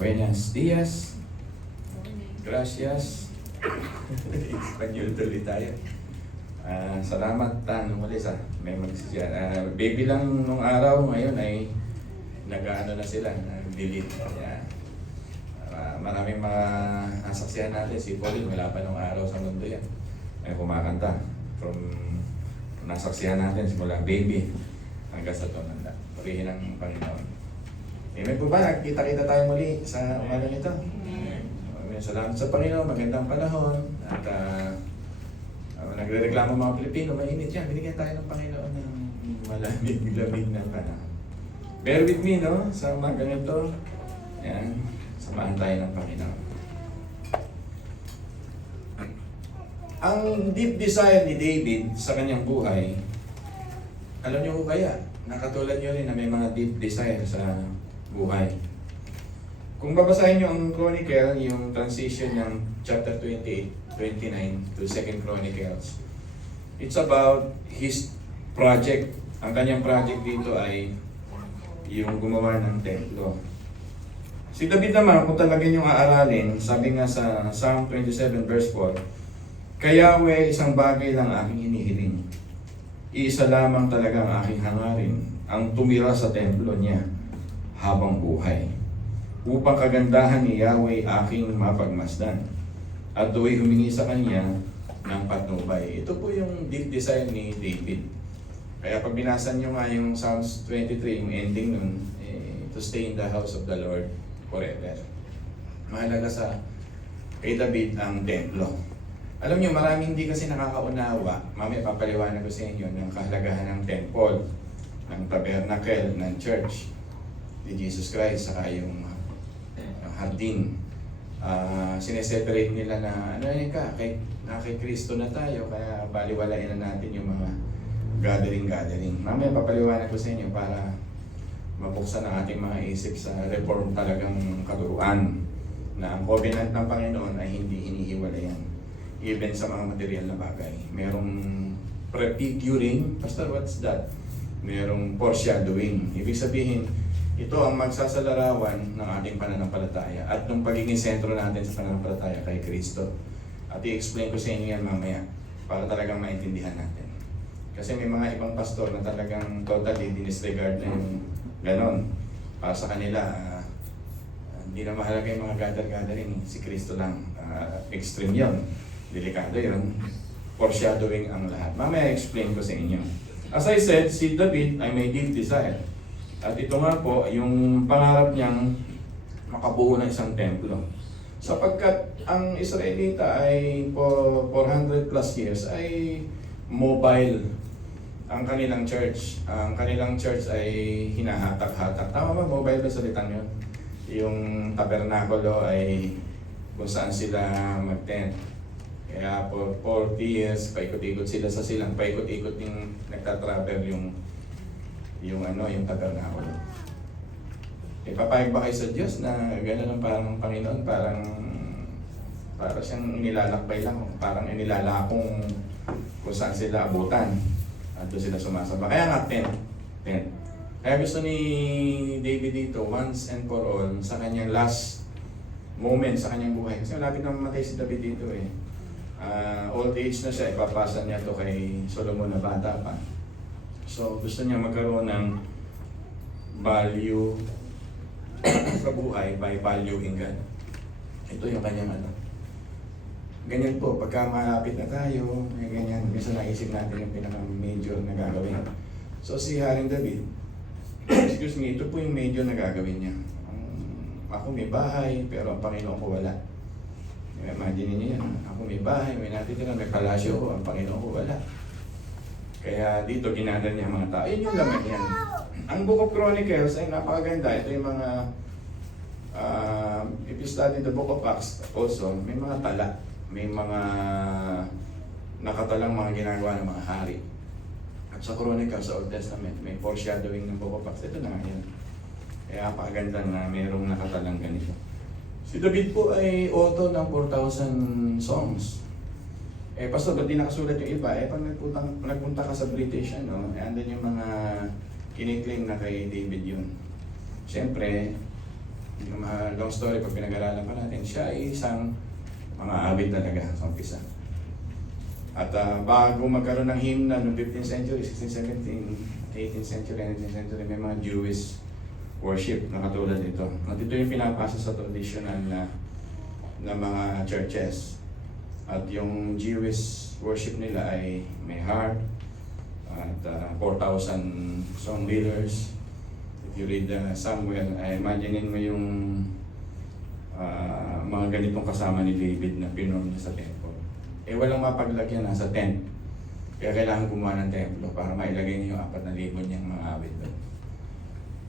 Buenos dias. Gracias. Espanyol tuloy tayo. Salamat muli sa may magsisyan. Baby lang nung araw, ngayon ay nag-ano na sila, nag-delete. Yan. Maraming mga nasaksihan natin. Si Pauline, wala pa nung araw sa mundo yan. Ay kumakanta. From nasaksihan natin, simula baby hanggang sa tumanda. Purihin ang Panginoon. Amen po ba? Nakita-kita tayo muli sa umaga nito. Salamat sa Panginoon, magandang panahon. At nagre-reklamo mga Pilipino, mainit yan. Binigyan tayo ng Panginoon ng malamig-lamig na panahon. Bear with me, no? Sa umaga nito. Yan. Samahan tayo ng Panginoon. Ang deep desire ni David sa kanyang buhay, alam niyo ko kaya, nakatulad niyo rin na may mga deep desire sa buhay. Kung babasahin niyo ang Chronicle, yung transition ng chapter 28, 29 to 2 Chronicles, it's about his project. Ang kanyang project dito ay yung gumawa ng templo. Si David naman, kung talagang yung aaralin, sabi nga sa Psalm 27 verse 4, "Kaya Yahweh, isang bagay lang aking hinihiling. Iisa lamang talagang aking hangarin, ang tumira sa templo niya habang buhay. Upang kagandahan ni Yahweh aking mapagmasdan, at do'y humingi sa kanya ng patnubay." Ito po yung deep desire ni David. Kaya pag binasa nyo nga yung Psalms 23, yung ending nun, to stay in the house of the Lord forever. Mahalaga sa kay David ang templo. Alam nyo, maraming hindi kasi nakakaunawa. Mamaya papaliwanag ko sa inyo ng kahalagahan ng temple, ng tabernacle, ng church ni Jesus Christ, saka yung hardin. Sineseparate nila na ano yun ka, kay Kristo na tayo, kaya baliwalain na natin yung mga gathering. Mamaya papaliwanag ko sa inyo para mabuksan ang ating mga isip sa reform talagang katuruan na ang covenant ng Panginoon ay hindi hinihiwalayan. Even sa mga material na bagay. Merong prefiguring, Pastor, what's that? Merong foreshadowing. Ibig sabihin, ito ang magsasalarawan ng ating pananampalataya at ng pagiging sentro natin sa pananampalataya kay Kristo. At i-explain ko sa inyo yan mamaya para talagang maintindihan natin. Kasi may mga ibang pastor na talagang totally dinisregard na yung ganon. Para sa kanila, hindi na mahalaga yung mga gather-gathering. Si Kristo lang. Extreme yun. Delikado yun. Foreshadowing ang lahat. Mamaya explain ko sa inyo. As I said, si David ay may deep desire. At ito nga po, yung pangarap niyang makabuo ng isang templo. Sapagkat ang Israelita ay 400 plus years ay mobile ang kanilang church. Ang kanilang church ay hinahatak-hatak. Tama ba? Mobile ba salitang yun? Yung tabernakulo ay kung saan sila mag-tent. Kaya for 40 years, paikot-ikot sila sa silang, paikot-ikot yung nagtatravel yung tabernakulo. Papayag ba kayo sa Diyos na gano'n ang parang Panginoon, parang siyang inilalakbay lang, parang inilalakong kung saan sila abutan at doon sila sumasamba. Kaya nga, tent. Kaya gusto ni David dito, once and for all, sa kanyang last moment sa kanyang buhay. Kasi malapit na mamatay si David dito eh. Old age na siya, ipapasa niya to kay Solomon na bata pa. So gusto niya magkaroon ng value sa buhay by valuing God. Ito yung kanyang Ganyan po, pagka malapit na tayo, ganyan, minsan naisip natin yung pinaka-major na gagawin. So si Haring David, excuse me, ito po yung major na gagawin niya. Ako may bahay, pero ang Panginoon ko wala. Imagine niyo yan, ako may bahay, may natitira, may palasyo ko, ang Panginoon ko wala. Kaya dito ginana niya mga tao. Yun yung laman yan. Ang Book of Chronicles ay napakaganda. Ito yung mga, if you study the Book of Acts also, may mga tala. May mga nakatalang mga ginagawa ng mga hari. At sa Chronicles, sa Old Testament, may foreshadowing ng Book of Acts. Ito na nga yan. Kaya napakaganda na mayroong nakatalang ganito. Si David po ay author ng 4,000 songs. Pastor, ba't di nakasulat yung iba? Pag nagpunta ka sa British, andun yung mga kiniklaim na kay David yun. Siyempre, Long story, pag pinag-aralan pa natin, siya ay isang mga awit talaga sa umpisa. At bago magkaroon ng hymn noong 15th century, 16th, 17th, 18th century, 19th century, may mga Jewish worship na katulad ito. At ito yung pinapasa sa traditional na mga churches. At yung Jewish worship nila ay may harp at 4,000 song leaders. If you read Samuel, ay imaginein mo yung mga ganitong kasama ni David na pinorm niya sa temple. Eh walang mapaglagyan sa tent. Kaya kailangan gumawa ng templo para mailagay niyo yung 4,000 niyang mga awit doon.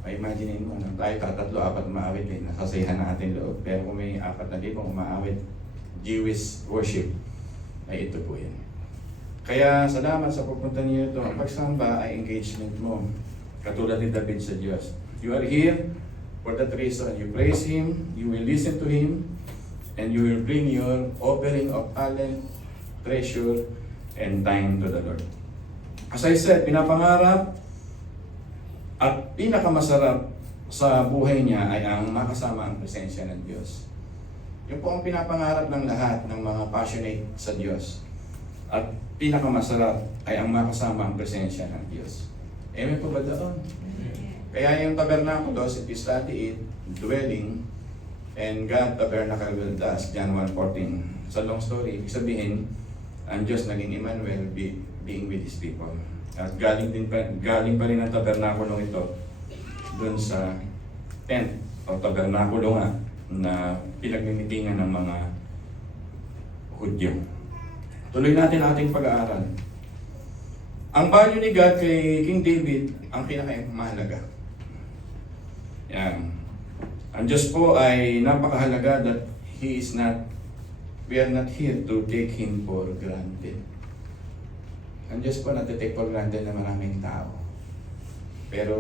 Ay imaginein mo, tayo tatatlo, 4 maawit eh, nasasayahan na ating loob. Pero kung may 4,000 umaawit, Jewish worship, ay ito po yan. Kaya salamat sa pupunta niyo ito. Ang pagsamba ay engagement mo. Katulad ni David sa Diyos. You are here for that reason. You praise Him, you will listen to Him, and you will bring your offering of talent, treasure, and time to the Lord. As I said, pinapangarap at pinakamasarap sa buhay niya ay ang makasama ang presensya ng Diyos. Yung po ang pinapangarap ng lahat ng mga passionate sa Diyos. At pinakamasarap ay ang makasama ang presensya ng Diyos. Amen po ba doon? Kaya yung tabernakulo, it is 38, dwelling, and God tabernacle with us, John 1:14. Sa long story, ibig sabihin, ang Diyos naging Emmanuel, being with His people. At galing pa rin ang tabernakulo ito doon sa tent o tabernakulo nga na pinagmimitingan ng mga Hudyo. Tuloy natin ating pag-aaral. Ang value ni God kay King David, ang pinakamahalaga. Yan. Ang Diyos po ay napakahalaga that we are not here to take Him for granted. Ang Diyos po natitake for granted na maraming tao. Pero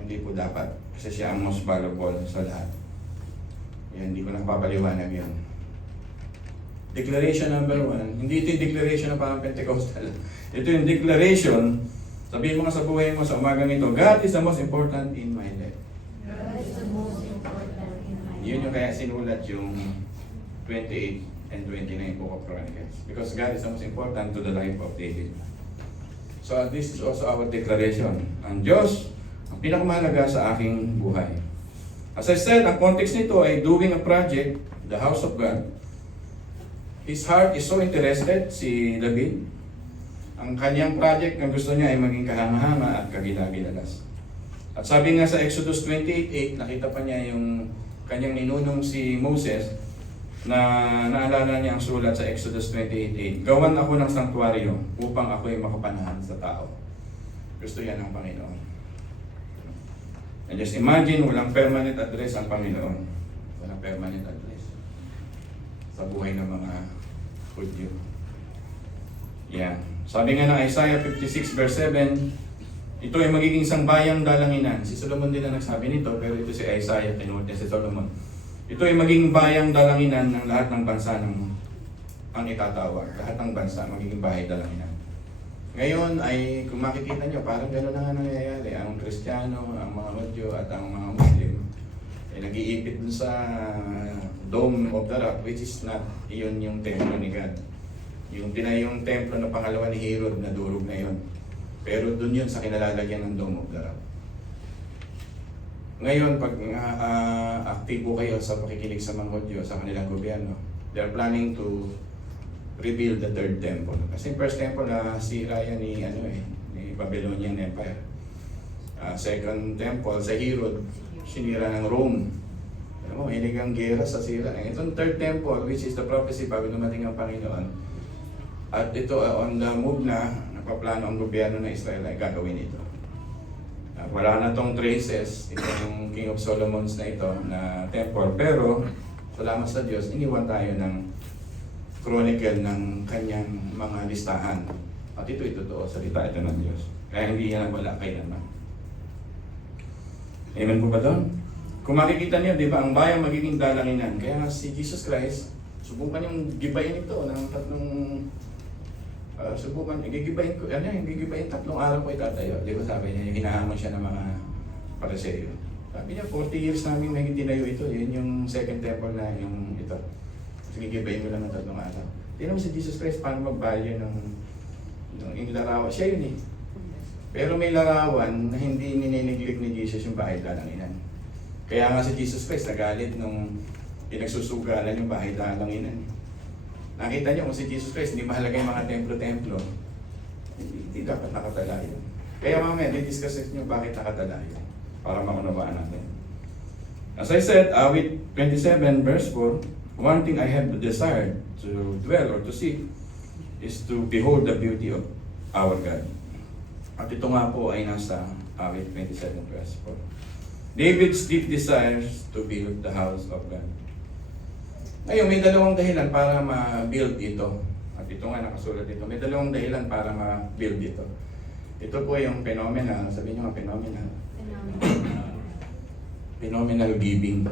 hindi po dapat kasi siya ang most valuable sa lahat. Yan, hindi ko napapaliwanag yan. Declaration number 1, hindi ito yung declaration ng parang Pentecostal. Ito yung declaration, sabihin mo nga sa buhay mo sa umagang ito, God is the most important in my life. God is the most important in my life. Yun yung kaya sinulat yung 28 and 29 Book of Chronicles. Because God is the most important to the life of David. So this is also our declaration. Ang Diyos, ang pinakamahalaga sa aking buhay. As I said, ang context nito ay doing a project, the house of God. His heart is so interested, si David. Ang kanyang project na gusto niya ay maging kahanga-hanga at kagila-gilalas. At sabi nga sa Exodus 28:8, nakita pa niya yung kanyang ninunong si Moses na naalala niya ang sulat sa Exodus 28:8. Gawan ako ng sanktuaryo upang ako'y makapanahan sa tao. Gusto yan ng Panginoon. And just imagine, walang permanent address ang Panginoon. Walang permanent address sa buhay ng mga Hudyo. Yan. Sabi nga ng Isaiah 56 verse 7, ito ay magiging sangbayang dalanginan. Si Solomon din na nagsabi nito, pero ito si Isaiah, tinunod niya si Solomon. Ito ay magiging bayang dalanginan ng lahat ng bansa ng ang itatawag. Lahat ng bansa magiging bahay dalanginan. Ngayon ay kung makikita nyo, parang gano'n na nga nangyayari. Ang Kristiyano, ang mga Hudyo at ang mga Muslim ay nag-iipit dun sa Dome of the Rock, which is not iyon yung templo ni God. Yung tinayong templo na pangalawa ni Herod na durog na yun. Pero dun yun sa kinalalagyan ng Dome of the Rock. Ngayon, pag aktibo kayo sa pakikinig sa mga Hudyo, sa kanilang gobyerno, they are planning to rebuild the third temple. Kasi first temple na sira yan ni Babylonian Empire. Second temple sa Herod, sinira ng Rome. Alam mo, hinig ang gera sa sira. Itong third temple, which is the prophecy bago dumating ang Panginoon, at ito on the move na, napaplano ang gobyerno ng Israel ay gagawin ito. Wala na tong traces, ito yung King of Solomon's na ito, na temple. Pero, salamat sa Diyos, iniwan tayo ng chronicle ng kanyang mga listahan. At ito'y totoo, salita ito ng Diyos. Kaya hindi yan wala kailanman. Amen po ba doon? Kung makikita niyo, di ba, ang bayan magiging dalanginan. Kaya nga si Jesus Christ, subukan yung gibayin ito ng tatlong gigibayin ko, gigibayin 3 araw ko itatayo. Di ba sabi niya, hinahamon siya ng mga Pariseo. Sabi niya, 40 years namin may tinayo ito. Yun second temple na yung ito. Sige, gibayin mo lang ng 3 araw. Tingnan mo si Jesus Christ, paano mag-value ng yung larawan. Siya yun eh. Pero may larawan na hindi nininiglik ni Jesus yung bahay dalanginan. Kaya nga si Jesus Christ nagalit nung pinagsusugalan yung bahay dalanginan. Nakita niyo kung si Jesus Christ hindi mahalaga yung mga templo-templo, hindi dapat nakatala yun. Kaya mamaya, di-discuss nyo bakit nakatala yun para maunawaan natin. As I said, awit 27 verse 4, one thing I have desired to dwell or to see is to behold the beauty of our God. At ito nga po ay nasa awit 27 verse 4. David's deep desires to build the house of God. Ngayon, may dalawang dahilan para ma-build ito. At ito nga nakasulat dito. May dalawang dahilan para ma-build ito. Ito po yung phenomenal. Sabihin nyo nga phenomenal. Phenomenal giving.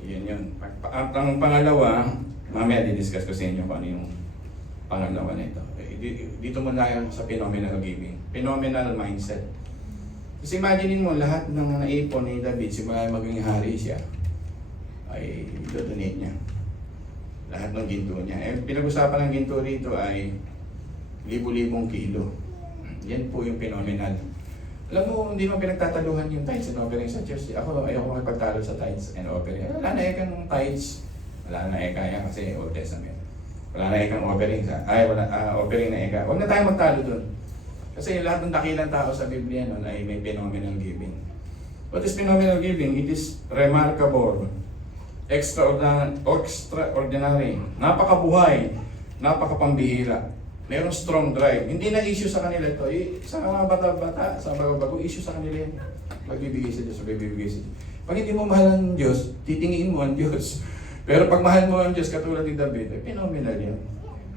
Yun yun. At ang pangalawa, mamaya di-discuss ko sa inyo kung ano yung pangalawa na ito. Dito muna yan sa phenomenal giving. Phenomenal mindset. Kasi imaginein mo, lahat ng naipon ni David, simula maging hari siya, ay do-donate niya. Lahat ng ginto niya. Eh, pinag-usapan ng ginto rito ay libu-libong kilo. Yan po yung phenomenal. Alam mo, hindi mo pinagtataluhan yung tithes and offering sa church. Ako, ayoko makipagtalo sa tithes and offering. Wala na ekang tithes. Wala na eka yan kasi Old Testament. Wala na ekang offering sa... offering na eka. Huwag na tayo magtalo dun. Kasi lahat ng dakilang tao sa Biblia nun ay may phenomenal giving. What is phenomenal giving? It is remarkable, extraordinary, napakabuhay, napakapambihira. Merong strong drive. Hindi na issue sa kanila ito. Sa mga bata-bata, sa bago-bago, issue sa kanila yan. Magbibigay sa Diyos, magbibigay sa Diyos. Pag hindi mo mahal ang Diyos, titingin mo ang Diyos. Pero pag mahal mo ang Diyos, katulad ni David, phenomenal yan.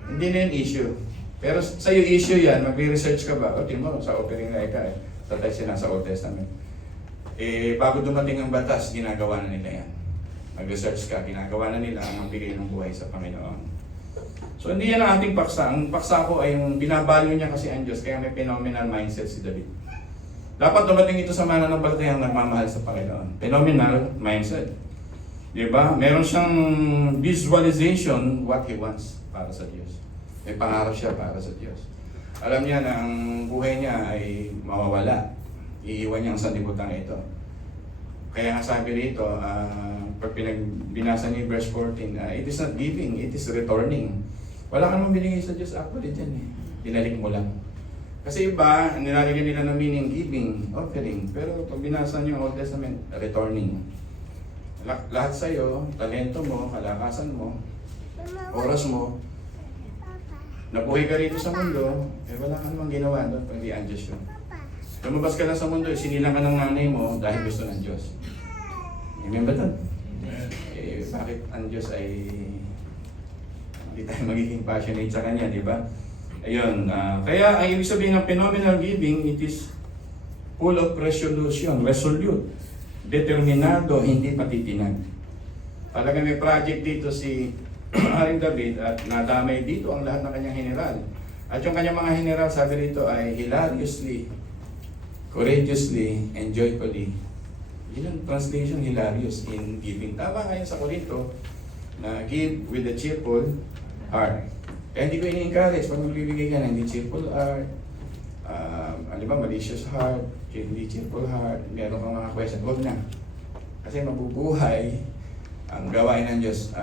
Hindi na yung issue. Pero sa'yo issue yan, magre-research ka ba? O, tingin mo, sa offering na ika eh. Sa text na sa Old Testament. Eh, bago dumating ang batas, ginagawa na nila yan. Mag-research ka, ginagawa na nila ang magbigay ng buhay sa Panginoon. So hindi yan ang ating paksa. Ang paksa ko ay yung binabalyo niya kasi ang Diyos, kaya may phenomenal mindset si David. Dapat dumating ito sa mananampalatayang nagmamahal sa Panginoon. Phenomenal mindset. Diba? Meron siyang visualization what he wants para sa Diyos. May pangarap siya para sa Diyos. Alam niya na ang buhay niya ay mawawala. Iiwan niya ang sanlibutan ito. Kaya nga sabi rito, pag binasa niyo verse 14, it is not giving, it is returning. Wala ka naman binigay sa Diyos actually dyan eh. Dinalik mo lang. Kasi iba, nilalagyan nila ng meaning giving, offering. Pero pag binasa niyo ang Old Testament, returning. Lahat sa'yo, talento mo, kalakasan mo, oras mo, nabuhay ka rito sa mundo, eh wala ka namang ginawa doon pag di ang Diyos yun. Lumabas ka lang sa mundo, sinilang ka ng nanay mo dahil gusto ng Diyos. Amen ba doon? Eh, bakit ang Diyos ay hindi tayo magiging passionate sa Kanya, di ba? Ayun, kaya ang ibig sabihin ng phenomenal giving, it is full of resolution, resolute, determinado, hindi patitinag. Talaga may project dito si Haring David at nadamay dito ang lahat ng kanyang general. At yung kanyang mga general, sabi rito ay hilariously, courageously, and joyfully. Yun ang translation, hilarious in giving. Tama ngayon sa Korinto na give with a cheerful heart. Kaya hindi ko ini-encourage pag magbibigay ka na hindi cheerful heart, ano ba, malicious heart, hindi cheerful heart, meron kang mga question, huwag na. Kasi mabubuhay ang gawain ng Diyos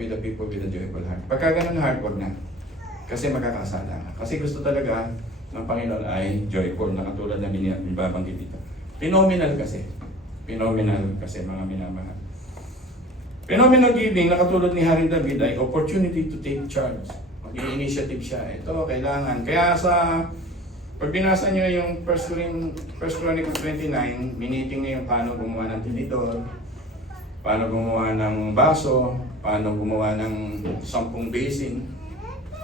with the people with a joyful heart. Pagka ganun heart, huwag na. Kasi magkakasala ka. Kasi gusto talaga ng Panginoon ay joyful, na katulad na binabanggit dito. Phenomenal kasi. Phenomenal kasi mga minamahal. Phenomenal giving na katulad ni Haring David ay opportunity to take charge. Mag-initiative siya. Ito, kailangan. Kaya sa pag binasa nyo yung 1 Chronicles 29, miniting niya yung paano gumawa ng tinidor, paano gumawa ng baso, paano gumawa ng 10 basin,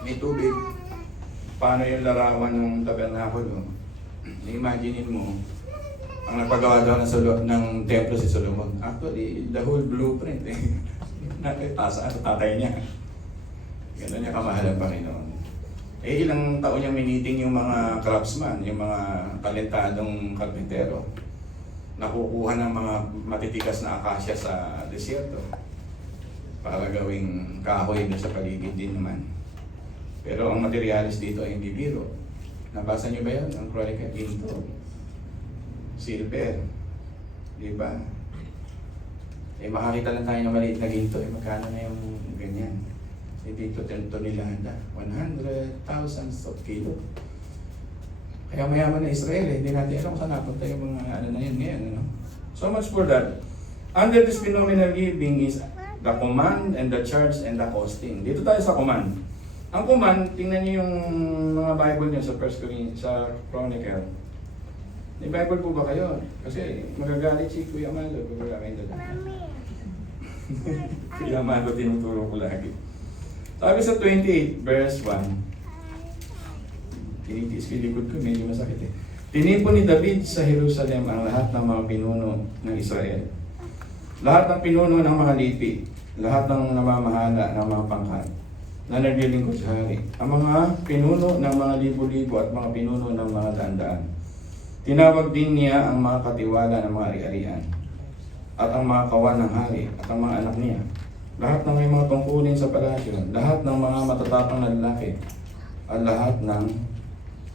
may tubig, paano yung larawan ng tabernakulo. Imaginein mo, ang nagpagawa daw ng templo si Solomon. Actually, the whole blueprint eh. Nakita sa tatay niya. Gano'n niya kamahal ang Panginoon. Eh ilang taon niyang miniting yung mga craftsman, yung mga talentadong karpintero. nakukuha ng mga matitikas na akasya sa desierto para gawing kahoy na sa paligid din naman. Pero ang materialis dito ay hindi biro. Nabasa niyo ba yun? Ang Chronicle, ginto, silver, di ba? Eh makakita lang tayo ng maliit na ginto, eh magkano na yung ganyan? Eh dito, 10 tonelada, 100,000 of kilo. Kaya mayaman na Israel, eh. Hindi natin alam kung saan napunta yung mga ano na yun ngayon. Ano? So much for that. Under this phenomenal giving is the command and the charge and the costing. Dito tayo sa command. Ang command, tingnan niyo yung mga Bible niyo sa 1 Corinthians, sa Chronicle. May Bible po ba kayo? Kasi magagalit si Kuya Amado kung wala kayong dala. Kuya Amado, tinuturo ko lagi. Sabi sa 28 verse 1, tinitiis ko yung likod ko, medyo masakit eh. Tinipon ni David sa Jerusalem ang lahat ng mga pinuno ng Israel. Lahat ng pinuno ng mga lipi, lahat ng namamahala ng mga pangkat na naglilingkod sa hari. Ang mga pinuno ng mga libo-libo at mga pinuno ng mga daan-daan. Tinawag din niya ang mga katiwala ng mga ari-arian at ang mga kawan ng hari at ang mga anak niya. Lahat ng may mga tungkulin sa palasyo, lahat ng mga matatapang na lalaki at lahat ng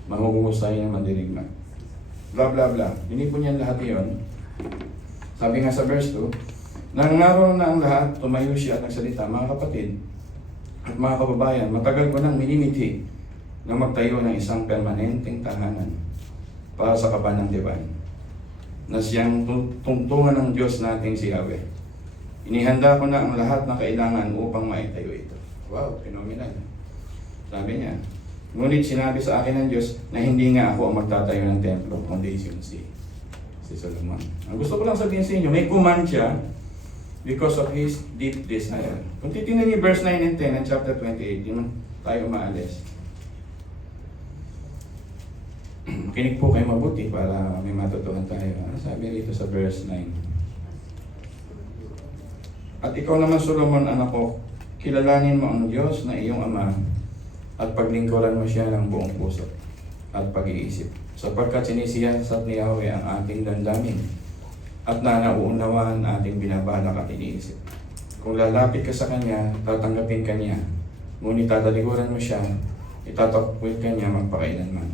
mahuhusay ng mandirigma. Bla bla bla. Dinipon niya lahat iyon. Sabi nga sa verse 2, nang naroon na ang lahat, tumayo siya at nagsalita, mga kapatid at mga kababayan, matagal ko nang minimithi na magtayo ng isang permanenteng tahanan para sa kapanandiban na siyang tungtungan ng Diyos nating si Yahweh. Inihanda ko na ang lahat na kailangan upang maitayo ito. Wow, phenomenal. Sabi niya, ngunit sinabi sa akin ng Diyos na hindi nga ako ang magtatayo ng templo, kundi si Solomon. Ang gusto ko lang sabihin sa inyo, may command siya because of his deep desire. Kung titingnan niyo verse 9 and 10 ng chapter 28, yun tayo umaalis. Kinig po kayo mabuti para may matutuhan tayo. Sabi rito sa verse 9. At ikaw naman, Solomon, anak ko, kilalanin mo ang Diyos na iyong Ama at paglingkuran mo siya ng buong puso at pag-iisip. Sapagkat sinisiyasat ni Yahweh ang ating damdamin at nanauunawaan ating binabalak at iniisip. Kung lalapit ka sa Kanya, tatanggapin ka niya. Ngunit tatalikuran mo siya, itatakwil ka niya magpakailanman.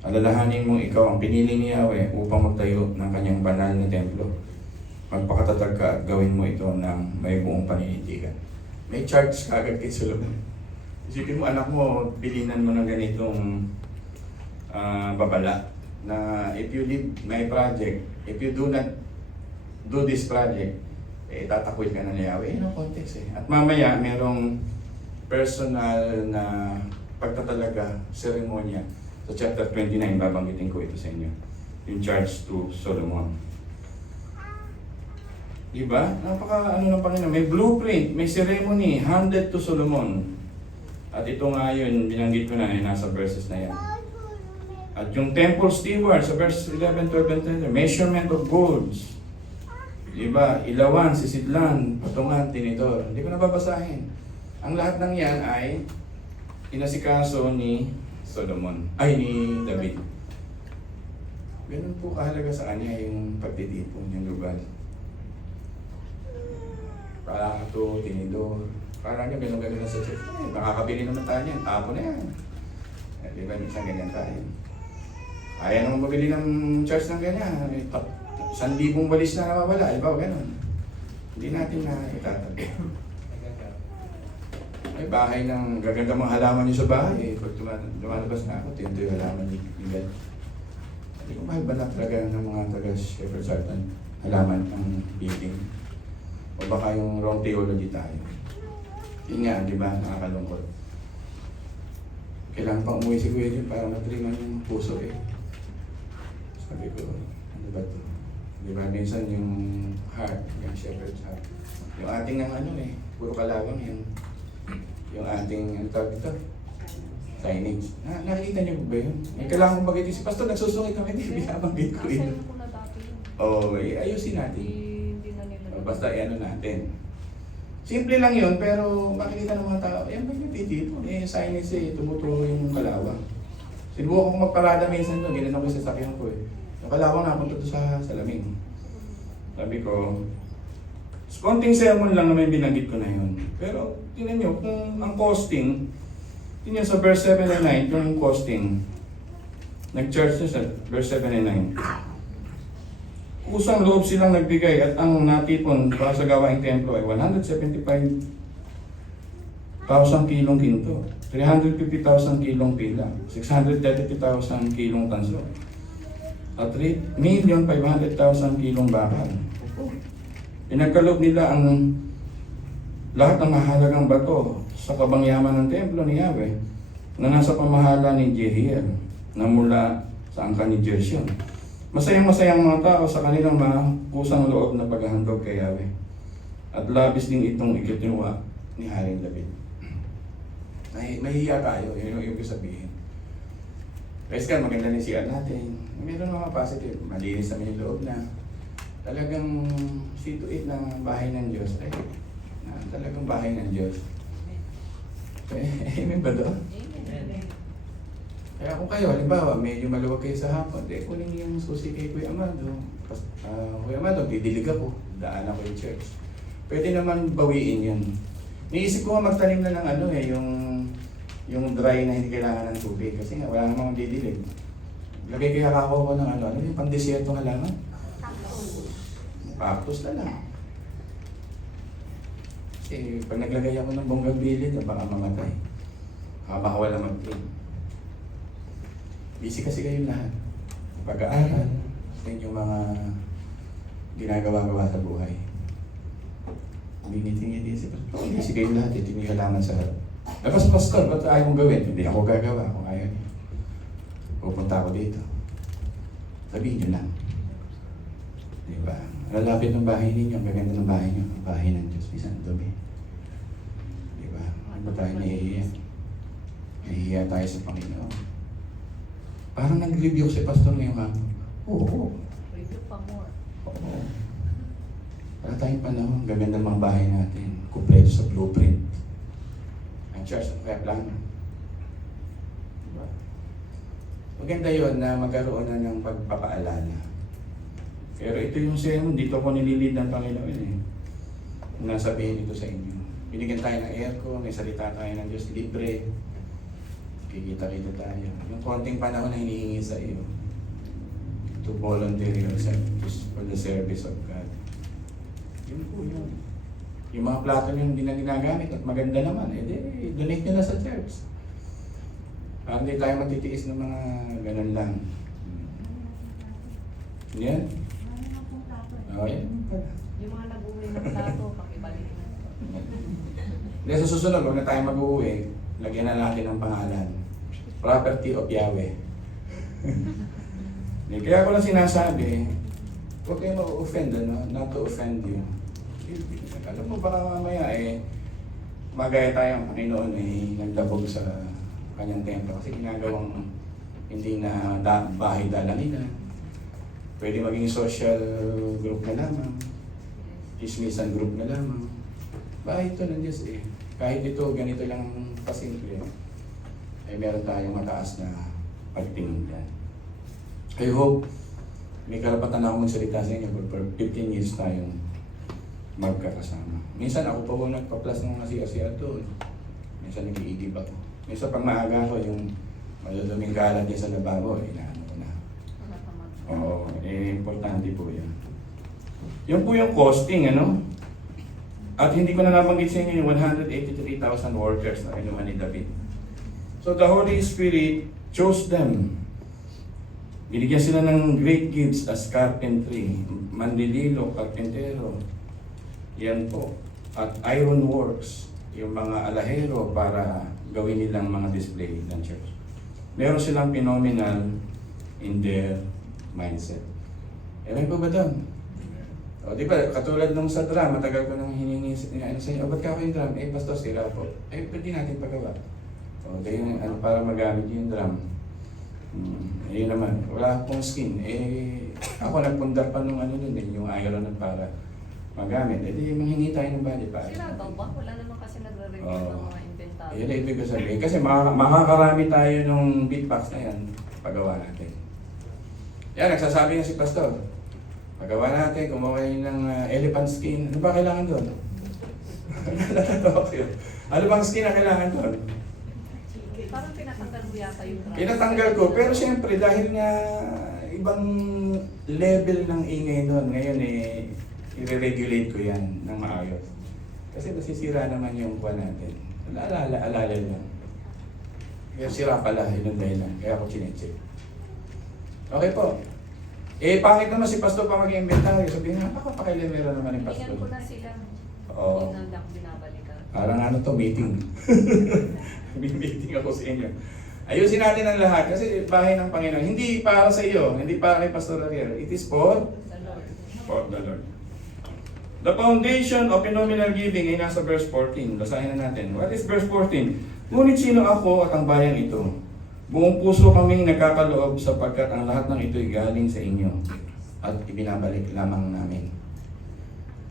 Alalahanin mong ikaw ang pinili ni Yahweh upang magtayo ng Kanyang banal na templo. Magpakatatag ka at gawin mo ito ng may buong paninindigan. May charge ka agad kay Solomon. Isipin mo, anak mo, bilinan mo ng ganitong babala na if you leave my project, if you do not do this project, eh tatakwil ka na ni Yahweh. Yun ang context eh. At mamaya, merong personal na pagtatalaga, seremonya. Sa chapter 29, babanggitin ko ito sa inyo. Yung charge to Solomon. Diba? Napaka ano ng Panginoon. May blueprint, may ceremony, handed to Solomon. At ito nga yun, binanggit ko na, nasa verses na yan. At yung temple steward sa verse 11, 12, and 13, measurement of golds. Diba? Ilawan, sisidlan, patungan, tinidor. Hindi ko nababasahin. Ang lahat ng yan ay inasikaso ni Solomon, ay ni David. Ganun po kahalaga sa kanya yung pagtitipon, yung lugar. Palato, tinidor. Parang yung ganun-ganun na sa church. Eh, makakabili naman tayo yan, tapo na yan. Eh, di ba, minsan ganyan tayo. Kaya naman mabili ng church ng ganyan. 1,000 balis na nawawala, di ba? Ganun. Hindi natin na itatabi. May bahay ng gaganda mga halaman nyo sa bahay. Eh, pag lumalabas na ako, tinto yung halaman ni God. Hindi ko mahal ba na talaga ng mga taga-Shepherd's Heart halaman ng building? O baka yung wrong theology tayo. Yun nga, di ba? Nakakalungkot. Kailangan pa umuwi si Kuya Jun para matriman yung puso eh. Sabi ko, ano ba ito? Di ba? Minsan yung heart, yung shepherd's heart. Yung ating ng ano eh, puro kalawang yung ating, ano tawag ito? Signage. Nakikita niyo ba yun? May kailangan kong bagay si Pastor, nagsusungit kami, hindi binabanggit ko yun. Oo, ayusin natin. Basta ano natin. Simple lang yun, pero makikita ng mga tao, yan ba yung titipon? Eh, signage eh, tumuturo yung kalawang. Sinubukan ko magparada minsan doon, ginanong ko sa sasakyan ko eh. Yung kalawang napunta to sa lamig. Sabi ko, konting sermon lang naman yung binanggit ko na yun. Pero, tingnan nyo, kung ang costing, tingnan sa verse 7 and 9, yung costing, nag-charge nyo sa verse 7 and 9. Kusang loob silang nagbigay at ang natipon para sa gawaing templo ay 175,000 kilong ginto, 350,000 kilong pila, 630,000 kilong tanso, at 3,500,000 kilong bakal. Pinagkaloob nila ang lahat ng mahalagang bato sa kabangyaman ng templo ni Yahweh na nasa pamahala ni Jehiel na mula sa angka ni Gershon. Masayang-masayang mga tao sa kanilang makusang loob na paghahandog kay Yahweh. At labis din itong ikitinuwa ni Haring David. Mahihiya tayo, yun yung ibig sabihin. Guys, maganda na yung CR natin. Meron mga positive, malinis naman yung loob na talagang situate ng bahay ng Diyos. Ay, talagang bahay ng Diyos. Amen ba doon? Kaya kung kayo, halimbawa, medyo maluwag kayo sa hapon, kunin niyo yung susi kay Kuya Amado. Kuya Amado, didilig ako, daan ako yung church. Pwede naman bawiin yun. Niisip ko nga magtanim na ng yung dry na hindi kailangan ng tubig. Kasi nga, wala namang didilig. Lagay kaya ako ng ano yung pang-desierto na laman? Cactus na lang. Kasi pag naglagay ako ng bonggabilid, baka mamatay. Baka wala mag-clean. Busy kasi kayo lahat. Pag-aaral, sa inyong mga ginagawa-gawa sa buhay. Binitingin din si Pastor. Busy kayo lahat, ito yung halaman sa harap. Pastor, ba't ayaw mong gawin? Hindi ako gagawa kung ayaw niyo. Pupunta ako dito. Sabihin niyo lang. Diba? Lalapit ng bahay ninyo, ang gaganda ng bahay niyo, ang bahay ng Diyos, isang dumi. Diba? Ano ba tayo nahihiya? Nahihiya tayo sa Panginoon. Parang nag-review si Pastor ngayong hapon. Oo. Review pa more. Oo. Wala tayong panahon, gaganda ng mga bahay natin, kumpleto sa blueprint. Ang church, ang kaya plano. Diba? Maganda yun na magkaroon na ng pagpapaalala. Pero ito yung sermon, dito ko nililid ng Panginoon eh. Nasabihin ito sa inyo. Binigyan tayo ng aircon, may salita tayo ng Diyos libre. Kikita-kita tayo. Yung konting panahon na hinihingi sa iyo to volunteer yourself for the service of God. Yun po yun. Yung mga plato nyo hindi na ginagamit at maganda naman, donate nyo na sa church. Para hindi tayo matitiis ng mga ganun lang. Yan. Oh, yan. Yung mga nag-uwi ng plato, pakibalik na. Hindi, sa susunod, huwag na tayo mag-uwi, lagyan na natin ng pangalan. Property of Yahweh. Kaya ko lang sinasabi, huwag kayo ma-offend, not to offend you. Alam mo, baka mamaya magaya tayo ang Panginoon nagdabog sa kanyang templo kasi ginagawang hindi na bahay dalangin na. Pwede maging social group na lamang, chismisan group na lamang. Bahay ito ng Diyos eh. Kahit ito, ganito lang pasimple, ay meron tayong mataas na pagtingin dyan. I hope may karapatan ako magsalita sa inyo for 15 years tayong magkakasama. Minsan ako pa po nagpa-plus ng CR doon. Minsan nag-iigib ako. Minsan pag maaga ako, yung maluluming kalat niya sa lababo, inaano ko na. Oo, importante po yan. Yung po yung costing, ano? At hindi ko na nabanggit sa inyo yung 183,000 workers na kinuha ni David. So the Holy Spirit chose them. Binigyan sila ng great gifts as carpentry, mandililo, carpentero. Yan po. At iron works, yung mga alahero para gawin nilang mga display ng church. Meron silang phenomenal in their mindset. Ewan po ba doon? O, di ba, katulad nung sa drum, matagal ko nang hiningi sa inyo, ba't ka ako yung drum? Pastor, sira po. Pwede natin pagawa. O, dahil para magamit yung drum. Ayun naman, wala akong skin. Ako nagpundar pa nung yung iron para magamit. Manghingi tayo ng body pa. Sila ba? Wala naman kasi nagre-review ng mga inventaryo. Yun ang ibig ko sabihin. Kasi makakarami tayo nung beatbox na yan, pagawa natin. Yan, nagsasabi nga si Pastor. Paggawa natin, kumuha kayo ng elephant skin. Ano ba kailangan doon? Natatawa ko yun. Ano bang skin na kailangan doon? Parang pinatanggal mo yata yung grass. Pinatanggal ko, pero siyempre dahil nga ibang level ng ingay noon, ngayon i-regulate ko yan ng maayos. Kasi nasisira naman yung kuha natin. Alala lang. Kaya sira pala, yun ang dahilan. Kaya ako chinecheck. Okay po. Pangit naman si Pastor pa mag-inventaryo. Sabihin nga, pakailan naman yung Pastor. Tingnan ko na sila. Oo. Yung nandang binabalikan. Parang ano to, meeting. Meeting ako sa inyo. Ayusin natin ang lahat kasi bahay ng Panginoon. Hindi para sa iyo, hindi para kay Pastor Ariel. It is for The Lord. the Lord. The foundation of phenomenal giving ay nasa verse 14. Basahin na natin. What is verse 14? Ngunit sino ako at ang bayang ito? Buong puso kaming nagkakaloob sapagkat ang lahat ng ito'y galing sa inyo at ibinabalik lamang namin.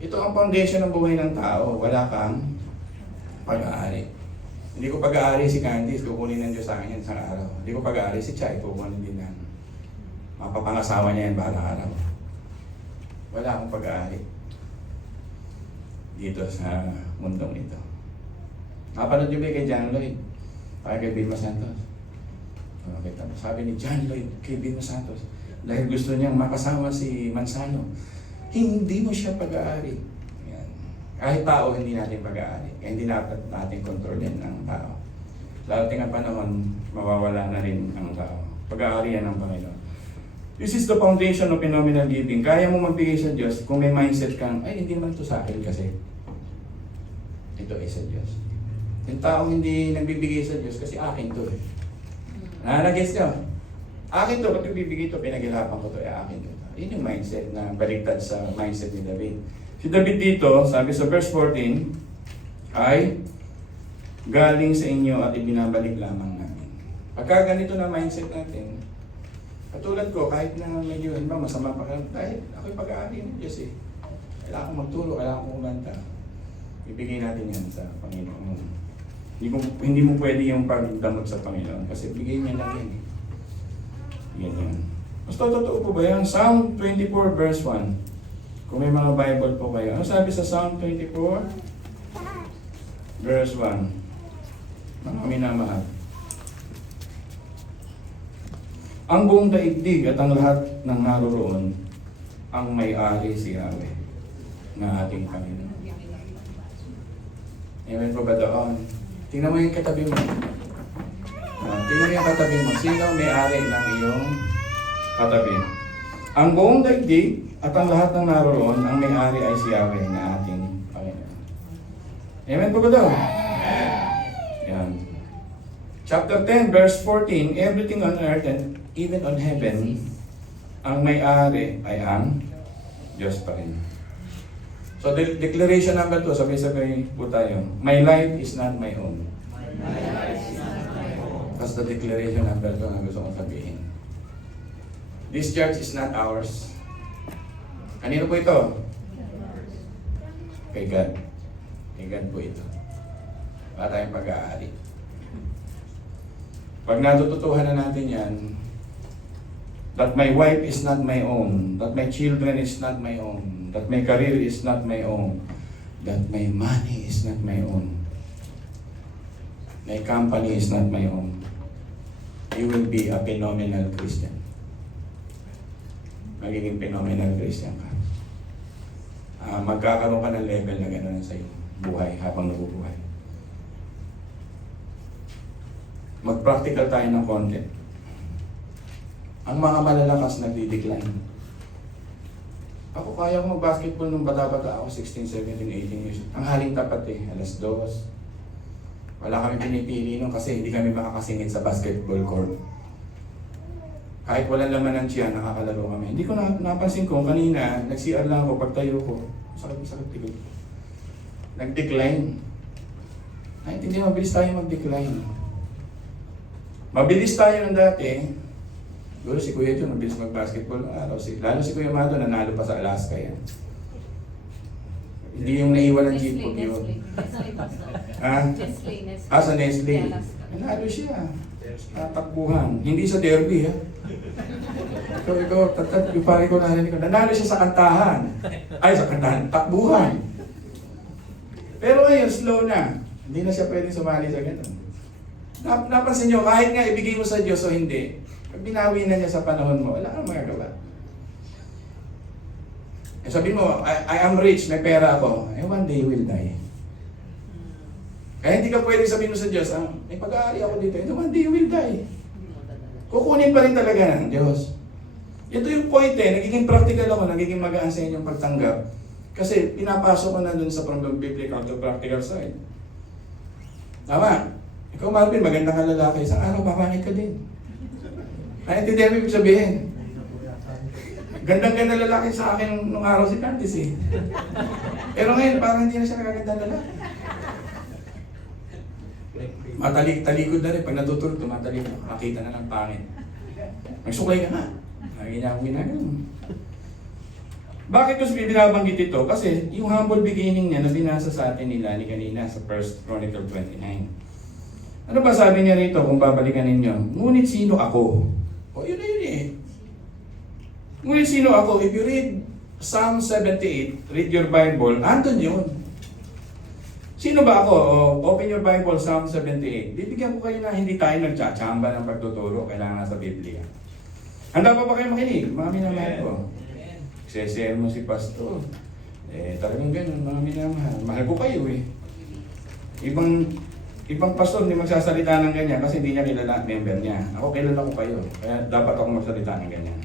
Ito ang foundation ng buhay ng tao. Wala kang pag-aari. Hindi ko pag-aari si Candice, kukunin ng Diyos sa akin yan sa araw. Hindi ko pag-aari si Chay, kukunin din ng mapapangasawa niya yan balang araw. Wala akong pag-aari dito sa mundong ito. Napanood niyo ba kay John Lloyd? Kay Vilma Santos. Okay, sabi ni John Lloyd kay Vilma Santos, dahil gusto niyang makasama si Mansano, hindi mo siya pag-aari. Yan. Kahit tao, hindi natin pag-aari. Kaya hindi dapat natin kontrolin ang tao. Darating ang panahon, mawawala na rin ang tao. Pag-aari yan ng Panginoon. This is the foundation of phenomenal giving. Kaya mo magbigay sa Diyos kung may mindset kang, ay hindi naman ito sa akin kasi ito ay sa Diyos. Yung taong hindi nagbibigay sa Diyos kasi akin to eh. Nagets nyo? Akin to, pag bibigay to, pinaghirapan ko to, akin to. Yun yung mindset na baliktad sa mindset ni David. Si David dito, sabi sa verse 14, ay galing sa inyo at ibinabalik lamang namin. Pagka ganito na mindset natin, katulad ko, kahit na medyo masama pa ka, dahil ako'y pag-aari ng Diyos eh. Kailangan kong magturo, kailangan kong kumanta. Ibigay natin yan sa Panginoon. Hindi mo pwede yung pagdamot sa Panginoon kasi bigay niya lang yan. Yan. Mas totoo po ba yan? Psalm 24 verse 1. Kung may mga Bible po kayo. Ano sabi sa Psalm 24? Verse 1. Mga minamahal. Ang buong daigdig at ang lahat ng naroroon ang may-ari si Yahweh na ating Panginoon. Amen po ba doon? Tingnan mo yung katabi mo. Tingnan mo yung katabi mo. Sino may-ari ng iyong katabi? Ang buong daigdig at ang lahat ng naroroon, ang may-ari ay si Yahweh na ating Panginoon. Amen po ba daw? Yan. Chapter 10, verse 14, everything on earth and even on heaven, ang may-ari ay ang Diyos pa rin. So, declaration number 2, sabay-sabay po tayo. My life is not my own. That's the declaration number 2 na gusto kong sabihin. This church is not ours. Kanino po ito? Kay God. Kay God po ito. Wala tayong pag-aari. Pag natututuhan na natin yan, that my wife is not my own, that my children is not my own, that my career is not my own, that my money is not my own, my company is not my own, you will be a phenomenal Christian. Magiging phenomenal Christian ka. Magkakaroon ka ng level na gano'n sa iyong buhay habang nabubuhay. Mag-practical tayo ng konti. Ang mga malalakas nagdi-decline. Ako kaya ko mag-basketball nung bata-bata ako, 16, 17, 18 years. Ang haling tapat eh, 2:00. Wala kami pinipili nun kasi hindi kami makakasingit sa basketball court. Kahit walang laman ng tiyan, nakakalaro kami. Hindi ko napansin ko, kanina, nag-CR lang ako, pagtayo ko, sakit tigil. Nag-decline. Naintindihan, mabilis tayo mag-decline. Mabilis tayo ng dati. Siguro si Kuya John, mabilis mag-basketball. Lalo si Kuya Mato, nanalo pa sa Alaska yan. Hindi yung naiwan ng jeep po yun. Nestle. Ha? Nestle. Sa Nestle. Alaska. Nanalo siya. Takbuhan. Hindi sa derby, ha? So, ikaw, yung pare ko narinig ko, nanalo siya sa kantahan. Ay, sa kantahan, takbuhan. Pero ngayon, slow na. Hindi na siya pwedeng sumali sa ganun. Napansin nyo, kahit nga ibigay mo sa Diyos o hindi, pag binawi na niya sa panahon mo, wala kang magagawa. Eh, sabihin mo, I am rich, may pera ako. Eh, one day you will die. Kaya hindi ka pwede sabihin mo sa Diyos, may pag-aari ako dito. Ito, one day you will die. Hindi mo dadala. Kukunin pa rin talaga ng Diyos. Ito yung point nagiging practical ako, nagiging magaan sa inyong pagtanggap. Kasi pinapasok ko na dun sa from the biblical to practical side. Tama. Ikaw, Marvin, magandang ka lalaki. Isang araw, papangit ka din. Ay, hindi din ibig sabihin. Gandang-ganda lalaki sa akin nung araw si Candice eh. Pero ngayon, parang hindi na siya nakagandang lalaki. Talikod na rin. Pag natutulog, tumatalikod. Makakita na ng pangit. Magsuklay ka nga. Lagi niya akong ginagawa. Bakit ko binabanggit ito? Kasi yung humble beginning niya na binasa sa atin ni Lani kanina sa 1 Chronicle 29. Ano ba sabi niya rito kung babalikan ninyo? Ngunit sino ako? O yun na yun eh. Ngunit sino ako? If you read Psalm 78, read your Bible, andun yun. Sino ba ako? Open your Bible, Psalm 78. Bibigyan ko kayo na hindi tayo nagtsachamba ng pagtuturo, kailangan sa Biblia. Handa pa ba kayo makinig? Mga minamahal ko. Sesere mo si Pastor. Talagang ganun, mga minamahal. Mahal ko kayo eh. Ibang pastor hindi magsasalita ng ganyan kasi hindi niya kilala at member niya. Ako kilala ko kayo. Kaya dapat ako magsalita ng ganyan.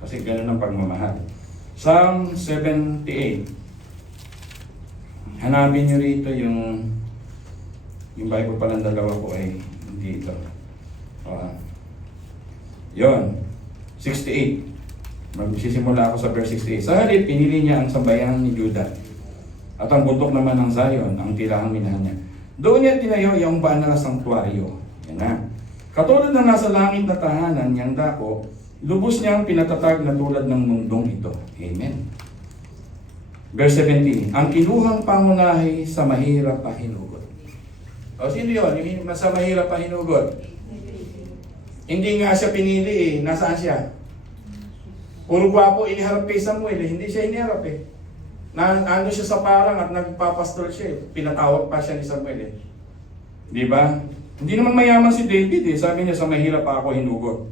Kasi ganun ang pagmamahal. Psalm 78. Hanapin niyo rito yung Bible pa ng dalawa ko ay hindi ito. Yon. 68. Magsisimula ako sa verse 68. Sa halip, pinili niya ang sambayanan ni Judah. At ang bundok naman ng Zion, ang tirahang minahan niya. Doon niya tinayo yung banal na sanktuaryo. Yan na. Katulad ng nasa langit na tahanan niyang dako, lubos niyang pinatatag na tulad ng mundong ito. Amen. Verse 17. Ang kinuhang pangunahi sa mahirap pa hinugot. O sino yun? Yung sa mahirap pa hinugot? Hindi nga siya pinili eh. Nasaan siya? Puro gwapo iniharap kay Samuel eh. Hindi siya iniharap eh. Ano siya sa parang at nagpapastol siya eh. Pinatawag pa siya ni Samuel eh. Di ba? Hindi naman mayaman si David eh. Sabi niya sa mahirap pa ako hinugot.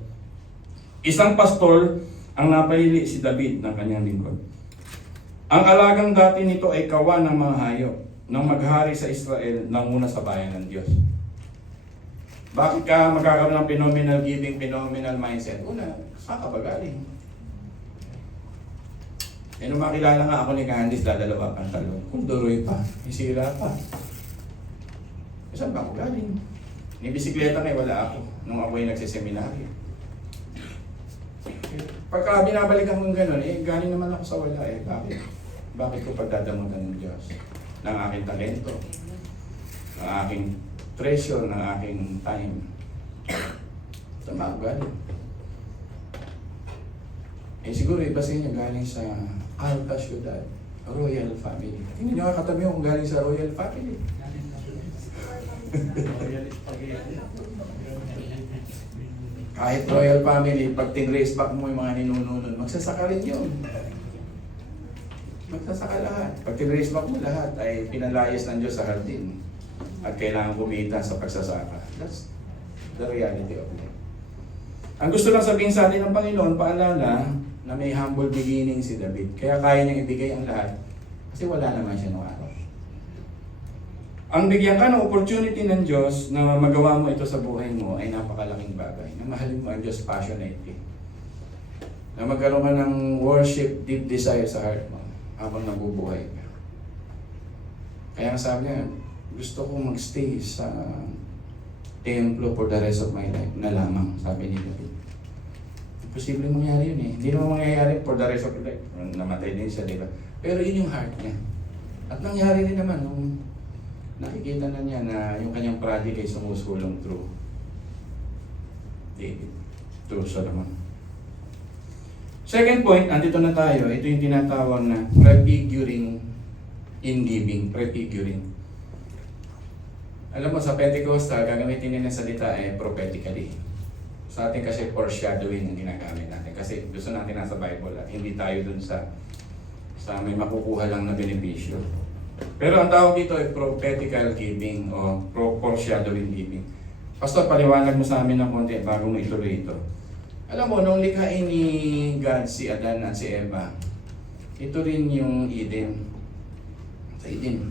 Isang pastor ang napahili si David ng kanyang lingkod. Ang alagang dati nito ay kawan ng mga hayop nang maghari sa Israel nanguna sa bayan ng Diyos. Bakit ka magkakaroon ng phenomenal giving, phenomenal mindset? Una, saan ka ba galing? Nung makilala nga ako ni Candice, dadalawa pang talon. Kung duroy pa, isira pa. Saan ba ako galing? Ni bisikleta ngayon wala ako nung ako'y nagsiseminaryo. Pagka binabalikan kong gano'n, galing naman ako sa wala eh. Bakit ko pagdadamutan ng Diyos? Ng aking talento, ng aking treasure, ng aking time. Saan ba ako galing? Siguro iba sa inyo galing sa Alta Ciudad, Royal Family. Hindi nyo katabi kung galing sa Royal Family. Kahit Royal Family, pag tinrace back mo yung mga ninununod, magsasaka rin yun. Magsasaka lahat. Pag tinrace back mo lahat, ay pinalayas ng Diyos sa hardin. At kailangan kumita sa pagsasaka. That's the reality of life. Ang gusto lang sabihin sa atin ng Panginoon, paalala, na may humble beginning si David. Kaya kaya niyang ibigay ang lahat kasi wala naman siya noong araw. Ang bigyan ka ng opportunity ng Diyos na magawa mo ito sa buhay mo ay napakalaking bagay. Na mahalin mo ang Diyos passionately. Na magkaroon ka ng worship, deep desire sa heart mo habang nabubuhay ka. Kaya sabi niya, gusto kong magstay sa templo for the rest of my life na lamang, sabi ni David. Posible mangyari yun eh. Hindi naman mangyayari for the rest of the life. Namatay din siya, di ba? Pero yun yung heart niya. At nangyari din naman nung nakikita na niya na yung kanyang project ay sumusulong through David, through Solomon. Second point, andito na tayo. Ito yung tinatawag na prefiguring in giving. Prefiguring. Alam mo, sa Pentecostal, gagamitin nila salita prophetically. Sa atin kasi foreshadowing ang ginagamit natin. Kasi gusto natin nasa Bible at hindi tayo dun sa may makukuha lang na benepisyo. Pero ang tawag dito ay prophetical giving o foreshadowing giving. Pastor, paliwanag mo sa amin ng konti bago mo ituloy ito. Alam mo, nung likhain ni God si Adan at si Eva, ito rin yung Eden. Sa Eden.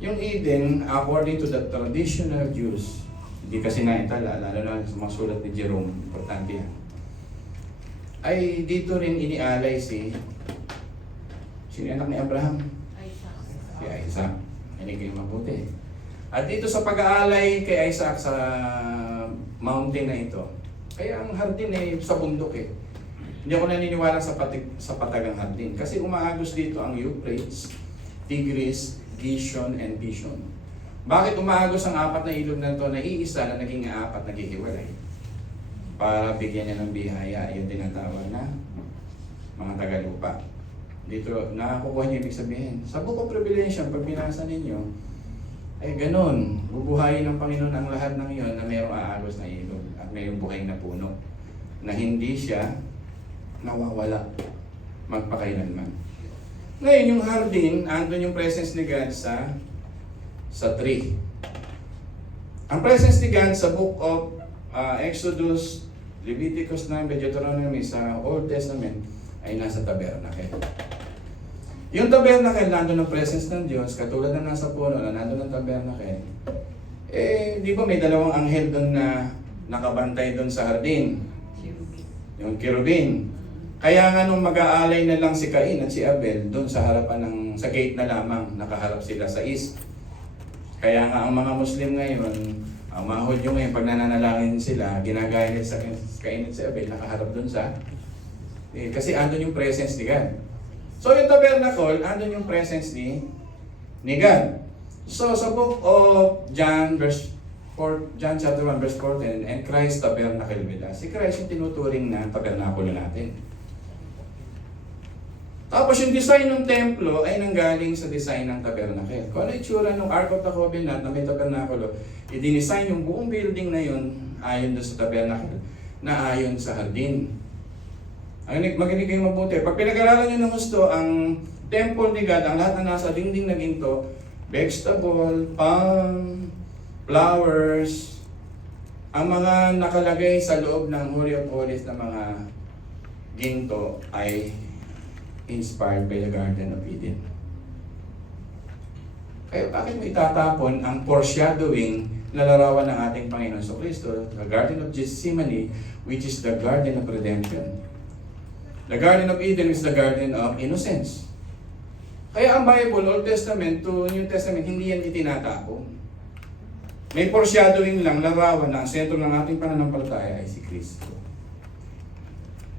Yung Eden, according to the traditional Jews, hindi kasi naitala, lalo na sa mga sulat ni Jerome, importante yan, ay dito rin inialay si anak ni Abraham? Si Isaac. Hindi kayo mabuti. At dito sa pag-aalay kay Isaac sa mountain na ito, kaya ang hardin ay sa bundok eh. Hindi ako naniniwala sa patagang hardin. Kasi umaagos dito ang Euphrates, Tigris, Gishon, and Pishon. Bakit umaagos ang apat na ilog na ito na iisa na naging apat na gihiwalay? Para bigyan niya ng bihaya yung tinatawag na mga tagalupa. Dito, nakakukuha niya ibig sabihin. Sa Book of Revelation, pag binasa ninyo, ay ganun. Bubuhayin ng Panginoon ang lahat ng iyon na mayroong aagos na ilog at mayroong buhay na puno na hindi siya nawawala magpakailanman. Ngayon, yung hardin, andun yung presence ni God sa tree. Ang presence ni God sa Book of Exodus, Leviticus 9, Deuteronomy sa Old Testament ay nasa tabernacle. Yung tabernacle, nandun ang presence ng Diyos, katulad na nasa puno na nandun ang tabernacle. Eh, di ba may dalawang anghel doon na nakabantay doon sa hardin? Yung kerubin. Kaya nga nung mag-aalay na lang si Cain at si Abel doon sa harapan sa gate na lamang, nakaharap sila sa east. Kaya nga ang mga Muslim ngayon, ang mga Hudyo ngayon, pag nananalangin sila, ginagaya nila sa Cain at si Abel, nakaharap doon sa kasi andun yung presence ni God. So yung tabernacle, andun yung presence ni God. So sa book of John chapter 1 verse 14, and Christ tabernacle with us. Si Christ yung tinuturing na tabernakulo natin. Tapos yung design ng templo ay nanggaling sa design ng tabernacle. Kung ano yung tsura ng Ark of the Covenant na may tabernakulo, i-design yung buong building na yun ayon doon sa tabernacle na ayon sa hardin. Makinig kayong mabuti. Pag pinag-aralan nyo ng gusto, ang temple ni God, ang lahat na nasa dingding na ginto, vegetable, palm, flowers, ang mga nakalagay sa loob ng Holy of Holies na mga ginto ay inspired by the Garden of Eden. Kaya bakit mo itatapon ang foreshadowing na larawan ng ating Panginoon sa Kristo, the Garden of Gethsemane, which is the Garden of Redemption. The Garden of Eden is the Garden of Innocence. Kaya ang Bible, Old Testament to New Testament, hindi yan itinatapon. May foreshadowing lang, larawan na ang sentro ng ating pananampalataya ay si Kristo.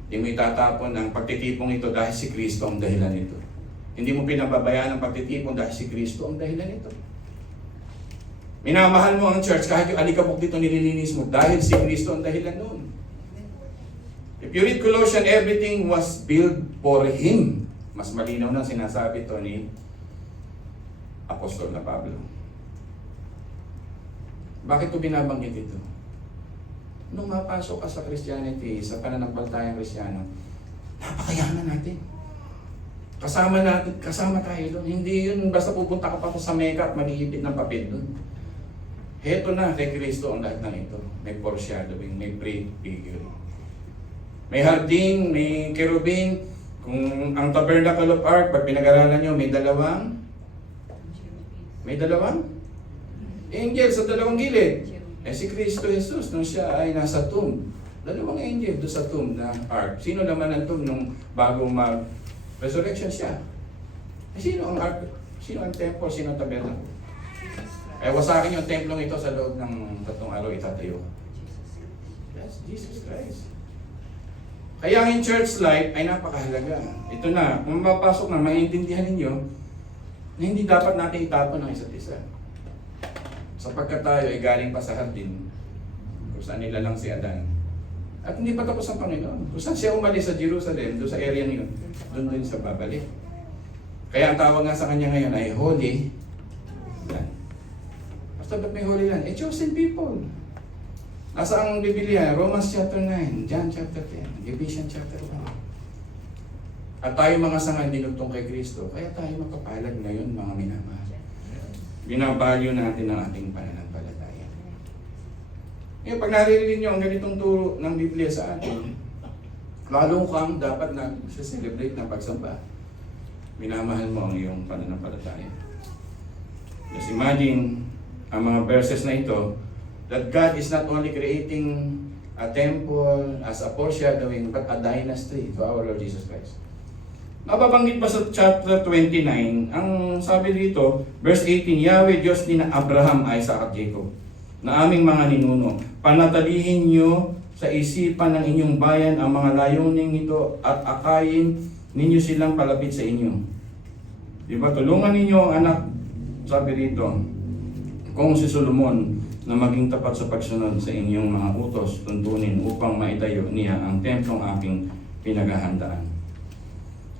Hindi mo itatapon ang pagtitipong ito dahil si Kristo ang dahilan nito. Hindi mo pinababayaan ang pagtitipon dahil si Kristo ang dahilan nito. Minamahal mo ang church kahit yung alikabok dito nililinis mo dahil si Kristo ang dahilan noon. If you read Colossians, everything was built for Him. Mas malinaw na sinasabi ito ni Apostol na Pablo. Bakit ko binabanggit ito? Nung mapasok ka sa Christianity, sa pananampalatayang Kristiyano, napakayaman natin. Kasama tayo doon. Hindi yun basta pupunta ka pa sa Mecca at mag-iipit ng papel doon. Heto na, kay Kristo ang lahat ng ito. May foreshadowing, may prefiguring. May hardin, may kerubin. Kung ang tabernacle of Ark, pag pinag-aralan nyo, may dalawang angel sa dalawang gilid. Eh si Kristo Jesus, nung siya ay nasa tomb, dalawang angel doon sa tomb na Ark. Sino naman ang tomb nung bago mag-resurrection siya? Eh sino ang Ark? Sino ang temple? Sino ang tabernacle? Eh wasakin yung templong ito sa loob ng 3 araw itatayo. That's Jesus Christ. Kaya ang church life ay napakahalaga. Ito na, kung mapapasok na, maintindihan ninyo na hindi dapat natin itapon ng isa't isa. Sapagkat tayo ay galing pa sa hardin, kung saan nilalang si Adan. At hindi pa tapos ang Panginoon. Kung saan siya umalis sa Jerusalem, doon sa area niyo, doon din sa babalik. Kaya ang tawag nga sa kanya ngayon ay Holy Land. Basta ba't may Holy Land? Chosen people. Nasa ang Biblia? Romans chapter 9, John chapter 10, Ephesians chapter 1. At tayo mga sanga dinugtong kay Kristo, kaya tayo mapapalad ngayon mga minamahal. Binabalyo natin ang ating pananampalataya. Ngayon, pag naririnig nyo ang ganitong turo ng Biblia sa atin, lalo kang dapat na-celebrate ng pagsamba. Minamahal mo ang iyong pananampalataya. Just imagine ang mga verses na ito, that God is not only creating a temple as a foreshadowing, but a dynasty to our Lord Jesus Christ. Mababanggit pa sa chapter 29, ang sabi dito, verse 18, Yahweh Diyos ni na Abraham, Isaac at Jacob, na aming mga ninuno, panatalihin nyo sa isipan ng inyong bayan ang mga layuning ito at akayin ninyo silang palapit sa inyo. Diba? Tulungan ninyo ang anak, sabi dito, kung si Solomon na maging tapat sa pagsunod sa inyong mga utos, tuntunin upang maitayo niya ang templong aking pinaghahandaan.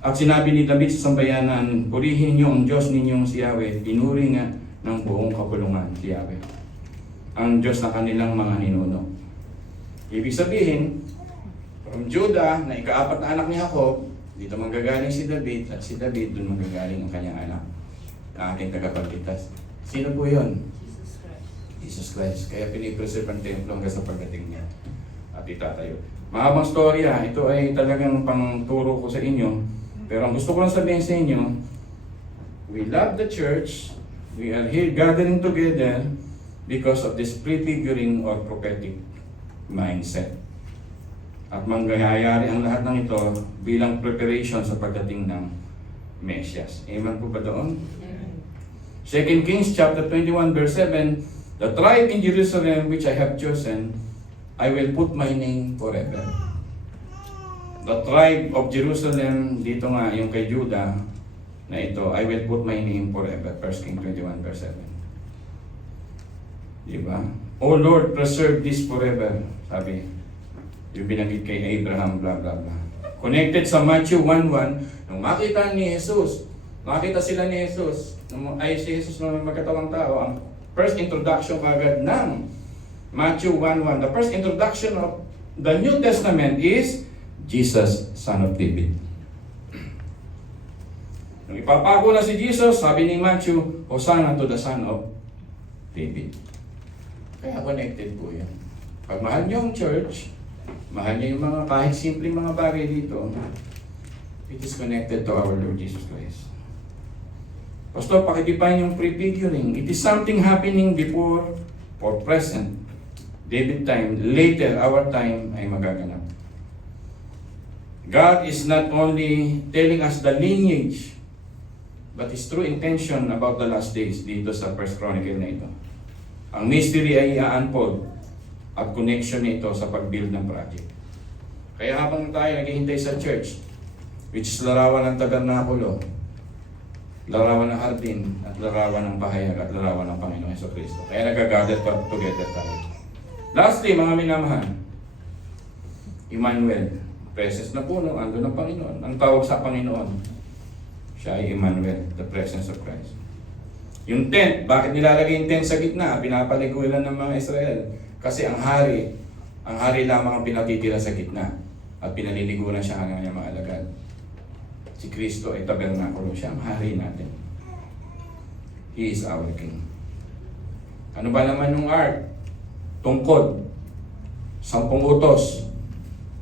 At sinabi ni David sa sambayanan, purihin niyo ang Diyos ninyong si Yahweh, pinuri nga ng buong kapulungan si Yahweh, ang Diyos na kanilang mga ninuno. Ibig sabihin, from Judah, na ika-4 na anak ni Jacob, dito manggagaling si David, at si David doon manggagaling ang kanyang anak, na aking tagapagligtas. Sino po yun? Jesus Christ. Jesus Christ. Kaya pinipreserve ang templo hanggang sa pagdating niya at itatayo. Mahabang storya, ito ay talagang pangturo ko sa inyo. Pero ang gusto ko lang sabihin sa inyo, we love the church, we are here gathering together because of this prefiguring or prophetic mindset. At mangyayari ang lahat ng ito bilang preparation sa pagdating ng Mesias. Amen po ba doon? 2 Kings chapter 21 verse 7, the tribe in Jerusalem which I have chosen, I will put my name forever. The tribe of Jerusalem, dito nga yung kay Judah na ito, I will put my name forever. 1 Kings 21 verse 7. Diba? O Lord, preserve this forever. Sabi, yung binanggit kay Abraham, blah blah blah. Connected sa Matthew 1:1, nung makita ni Jesus, makita sila ni Jesus, ay si Jesus na magkatawang tao, ang first introduction kagad ng Matthew 1:1, the first introduction of the New Testament is Jesus, Son of David. Nung ipapako na si Jesus, sabi ni Matthew, Hosanna to the Son of David. Kaya connected po yan. Pag mahal niyo ang church, mahal niyo yung mga kahit simpleng mga bagay dito, it is connected to our Lord Jesus Christ. Pastor, pakidefine yung prefiguring. It is something happening before or present. David time, later our time ay magaganap. God is not only telling us the lineage, but His true intention about the last days dito sa First Chronicle na ito. Ang mystery ay i-unfold at connection nito sa pag-build ng project. Kaya habang tayo naghihintay sa church, which is larawan ng tabernakulo, larawan ng hardin, at larawan ng pahayag, at larawan ng Panginoon Jesucristo. Kaya nag-gather together tayo. Lastly, mga minamahal, Emmanuel. Presence na puno, ando ng Panginoon. Ang tawag sa Panginoon, siya ay Emmanuel, the presence of Christ. Yung tent, bakit nilalagay yung tent sa gitna? Pinapaligulan ng mga Israel. Kasi ang hari lamang ang pinatitira sa gitna. At pinaliliguran siya ng kanyang mga alagad. Si Kristo ay tabernakulo, siya ang hari natin. He is our King. Ano ba naman yung ark? Tungkod, 10 utos,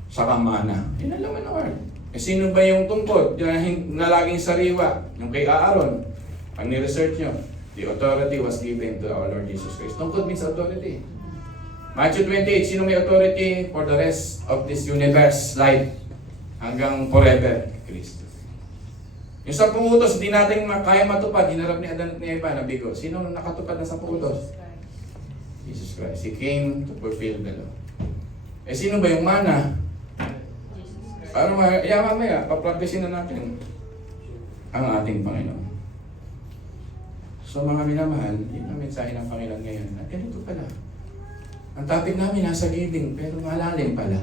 saka mana. Yun ang laman ng ark. Eh sino ba yung tungkod? Yung na laging sariwa, yung kay Aaron. Pag ni-research nyo, the authority was given to our Lord Jesus Christ. Tungkod means authority. Matthew 28, sino may authority for the rest of this universe, life, hanggang forever? Kristo. Yung 10 utos, di natin kaya matupad. Hinarap ni Adan at ni Eva na bigo. Sino nakatupad ng 10 utos? Jesus Christ. He came to fulfill the law. Eh sino ba yung mana? Para mamaya, papracticein na natin ang ating Panginoon. So mga minamahal, yun ang mensahe ng Panginoon ngayon. At ganito pala. Ang topic namin nasa giving, pero malalim pala.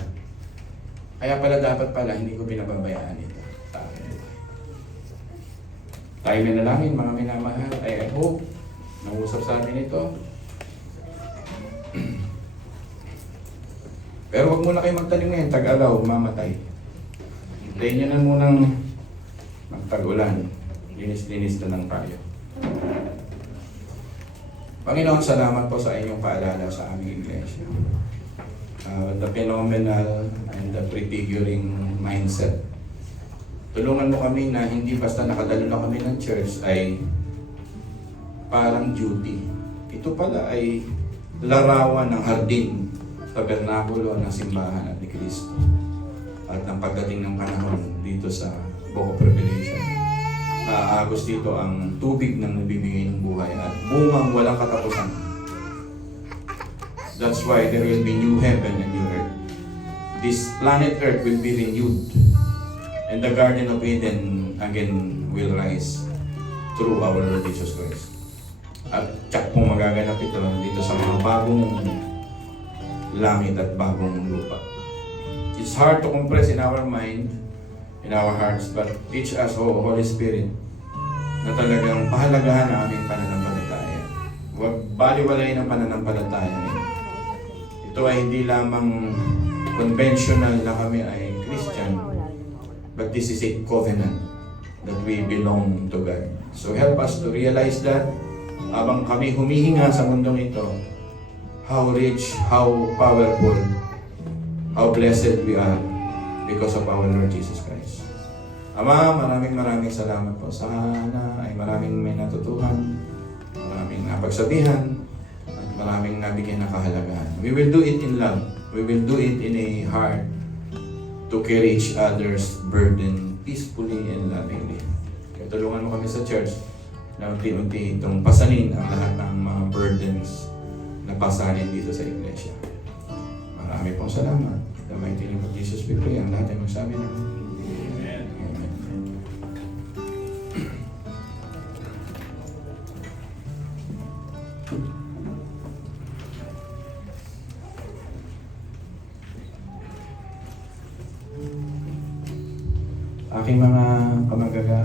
Kaya pala dapat pala, hindi ko pinababayaan ito. Tayo na namin mga minamahal. I hope, nausap sa amin ito. Pero huwag muna kayo magtanim ngayon, tag-araw, mamatay. Hintayin nyo na munang magtag-ulan. Linis-linis na ng tayo. Panginoon, salamat po sa inyong paalala sa aming iglesia. The phenomenal and the prefiguring mindset. Tulungan mo kami na hindi basta nakadalo na kami ng church ay parang duty. Ito pala ay larawan ng hardin, tabernakulo ng simbahan at ni Cristo. At ang pagdating ng panahon dito sa Book of Revelation, naaagos dito ang tubig ng nagbibigay ng buhay at bungang walang katapusan. That's why there will be new heaven and new earth. This planet Earth will be renewed, and the Garden of Eden again will rise through our Lord Jesus Christ. At tsak pong magaganap ito dito sa mga bagong langit at bagong lupa. It's hard to compress in our mind, in our hearts, but teach us, Holy Spirit, na talagang pahalagahan ang aming pananampalataya. Huwag baliwalayin ang pananampalataya ngayon. Ito ay hindi lamang conventional na kami ay Christian, but this is a covenant that we belong to God. So help us to realize that habang kami humihinga sa mundong ito, how rich, how powerful, how blessed we are because of our Lord Jesus Christ. Ama, maraming salamat po. Sana ay maraming may natutuhan, maraming napagsabihan, at maraming nabigyan ng kahalagahan. We will do it in love. We will do it in a heart to carry each other's burden peacefully and lovingly. Kaya tulungan mo kami sa church na unti-unti itong pasanin ang lahat ng mga burdens na pasanin dito sa iglesia. Marami pong salamat. The mighty name of Jesus we pray. Ang lahat ay magsabi na Amen. Aking mga kamag-anak,